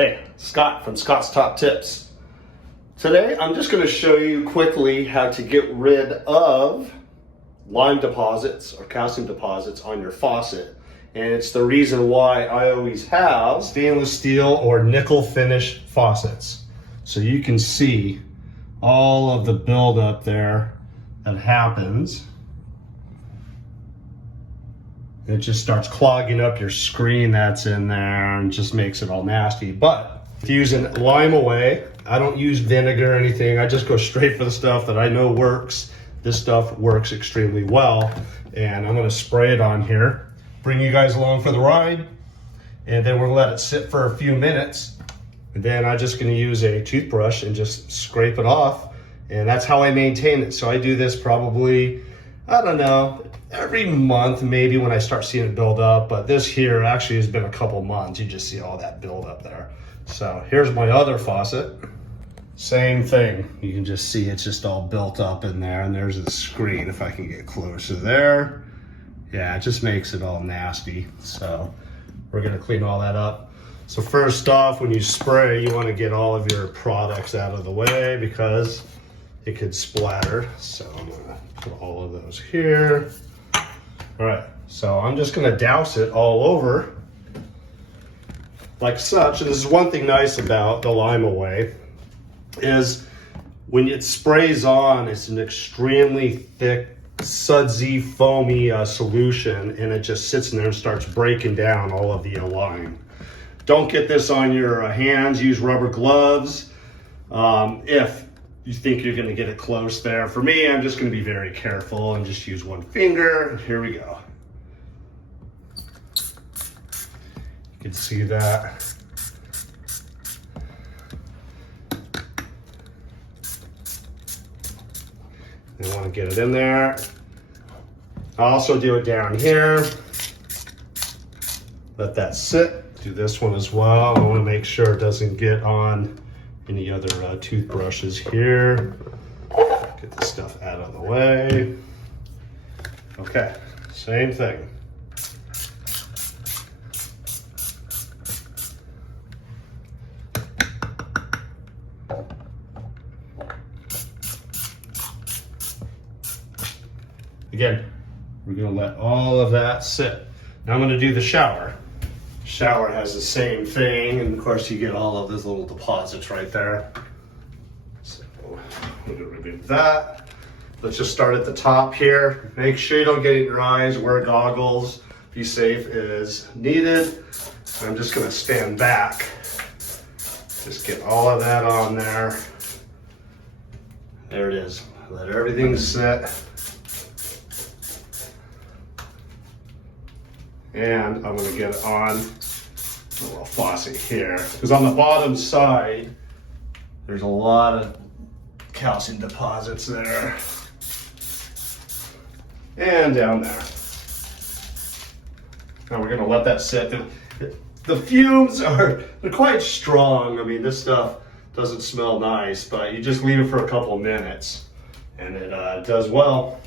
Hey, Scott from Scott's Top Tips. Today I'm just going to show you quickly how to get rid of lime deposits or calcium deposits on your faucet. And it's the reason why I always have stainless steel or nickel finish faucets. So you can see all of the buildup there that happens. It just starts clogging up your screen that's in there and just makes it all nasty. But using Lime Away, I don't use vinegar or anything. I just go straight for the stuff that I know works. This stuff works extremely well. And I'm gonna spray it on here, bring you guys along for the ride, and then we're gonna let it sit for a few minutes. And then I'm just gonna use a toothbrush and just scrape it off. And that's how I maintain it. So I do this probably, I don't know, every month maybe when I start seeing it build up, but this here actually has been a couple months. You just see all that build up there. So here's my other faucet. Same thing. You can just see it's just all built up in there, and there's the screen if I can get closer there. Yeah, it just makes it all nasty. So we're gonna clean all that up. So first off, when you spray, you wanna get all of your products out of the way because it could splatter. So I'm gonna put all of those here. All right, so I'm just gonna douse it all over like such. And this is one thing nice about the Lime Away is when it sprays on, it's an extremely thick, sudsy, foamy solution, and it just sits in there and starts breaking down all of the lime. Don't get this on your hands, use rubber gloves. If you think you're gonna get it close there. For me, I'm just gonna be very careful and just use one finger. Here we go. You can see that. I want to get it in there. I also do it down here. Let that sit. Do this one as well. I want to make sure it doesn't get on any other toothbrushes here. Get this stuff out of the way. Okay, same thing. Again, we're gonna let all of that sit. Now I'm gonna do the shower. Shower has the same thing, and of course you get all of those little deposits right there. So I'm gonna remove that. Let's just start at the top here. Make sure you don't get it in your eyes, wear goggles, be safe as needed. I'm just gonna stand back. Just get all of that on there. There it is. Let everything sit. And I'm gonna get it on the little faucet here. Because on the bottom side, there's a lot of calcium deposits there. And down there. Now we're gonna let that sit. The fumes they're quite strong. I mean, this stuff doesn't smell nice, but you just leave it for a couple of minutes and it does well.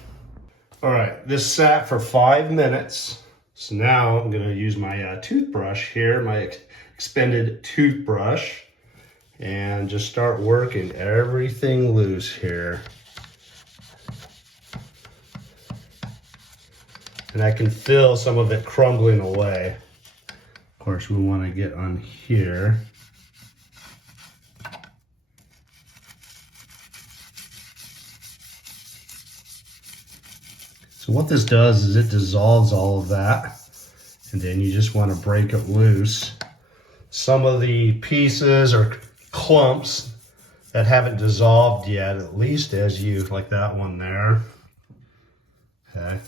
All right, this sat for 5 minutes. So now I'm gonna use my toothbrush here, my expended toothbrush, and just start working everything loose here. And I can feel some of it crumbling away. Of course, we wanna get on here. So what this does is it dissolves all of that, and then you just want to break it loose. Some of the pieces or clumps that haven't dissolved yet, at least as you, like that one there. Okay,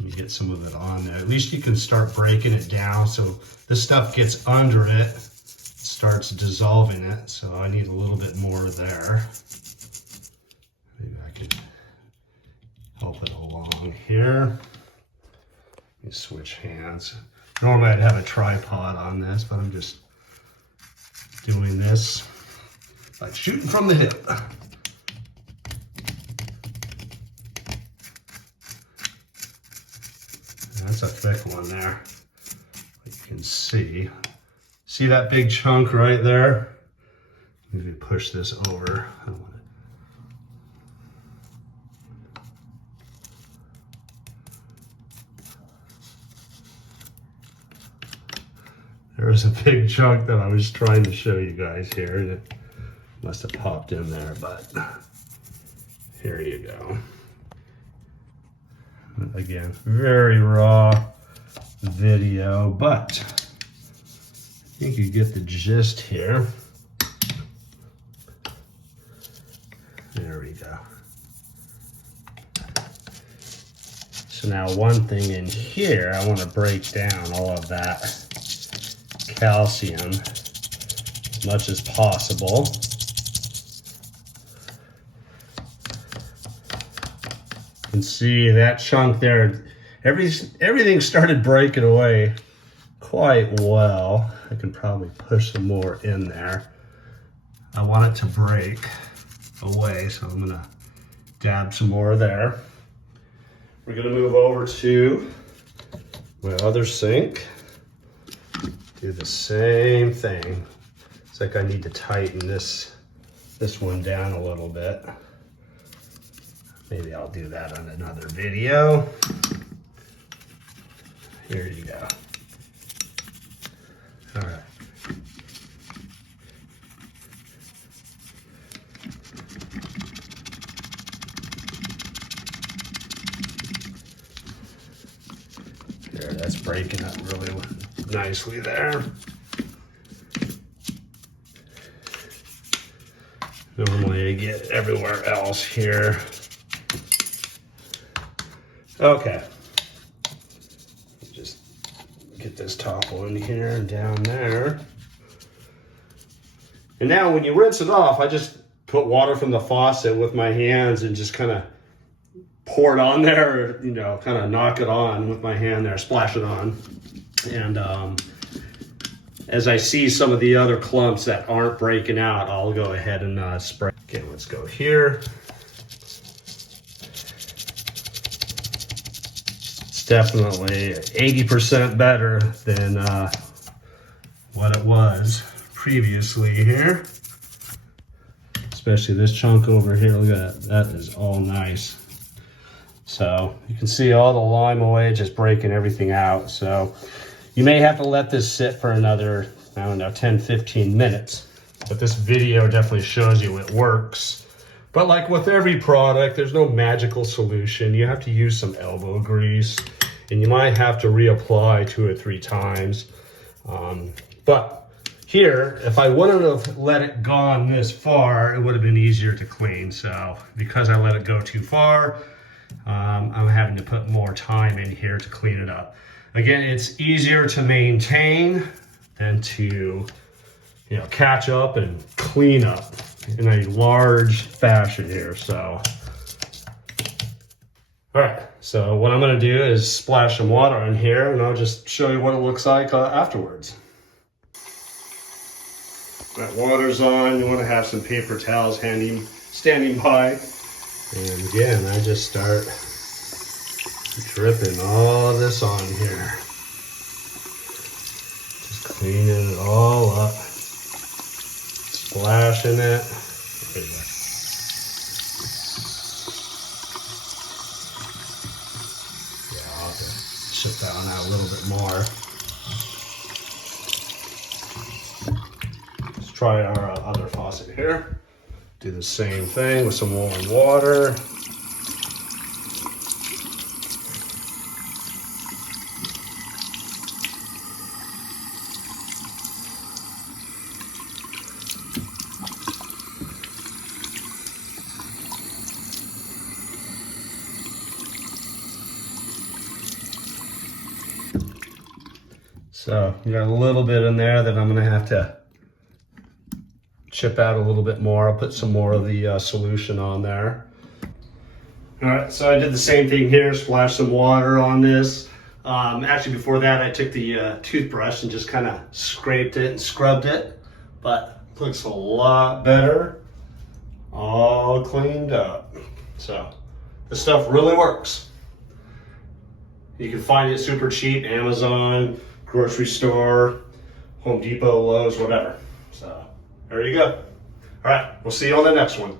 you get some of it on there. At least you can start breaking it down so this stuff gets under it, starts dissolving it. So I need a little bit more there. Maybe I could help it along here. Let me switch hands. Normally I'd have a tripod on this, but I'm just doing this like shooting from the hip. That's a thick one there. You can see See that big chunk right there? Maybe push this over. I don't want it. There was a big chunk that I was trying to show you guys here. It must have popped in there, but here you go. Again, very raw video, but I think you get the gist here. There we go. So now one thing in here, I want to break down all of that calcium as much as possible. You can see that chunk there, everything started breaking away quite well. I can probably push some more in there. I want it to break away, so I'm gonna dab some more there. We're gonna move over to my other sink. Do the same thing. It's like I need to tighten this one down a little bit. Maybe I'll do that on another video. Here you go. All right. There, that's breaking up really nicely there. Normally I get everywhere else here. Okay. Just get this topple in here and down there. And now when you rinse it off, I just put water from the faucet with my hands and just kind of pour it on there, or, you know, kind of knock it on with my hand there, splash it on. And as I see some of the other clumps that aren't breaking out, I'll go ahead and spray. Okay, let's go here. It's definitely 80% better than what it was previously here. Especially this chunk over here, look at that, that is all nice. So you can see all the lime away, just breaking everything out. So you may have to let this sit for another, I don't know, 10, 15 minutes. But this video definitely shows you it works. But like with every product, there's no magical solution. You have to use some elbow grease, and you might have to reapply 2 or 3 times. But here, if I wouldn't have let it gone this far, it would have been easier to clean. So because I let it go too far, I'm having to put more time in here to clean it up. Again, it's easier to maintain than to, you know, catch up and clean up in a large fashion here. So, all right, so what I'm gonna do is splash some water in here, and I'll just show you what it looks like afterwards. That water's on. You wanna have some paper towels standing by. And again, I just start dripping all this on here. Just cleaning it all up. Splashing it. There you go. Yeah, I'll have to shut that one out a little bit more. Let's try our other faucet here. Do the same thing with some warm water. So you got a little bit in there that I'm gonna have to chip out a little bit more. I'll put some more of the solution on there. All right, so I did the same thing here, splashed some water on this. Actually before that, I took the toothbrush and just kind of scraped it and scrubbed it, but it looks a lot better, all cleaned up. So this stuff really works. You can find it super cheap, Amazon, grocery store, Home Depot, Lowe's, whatever. So there you go. All right, we'll see you on the next one.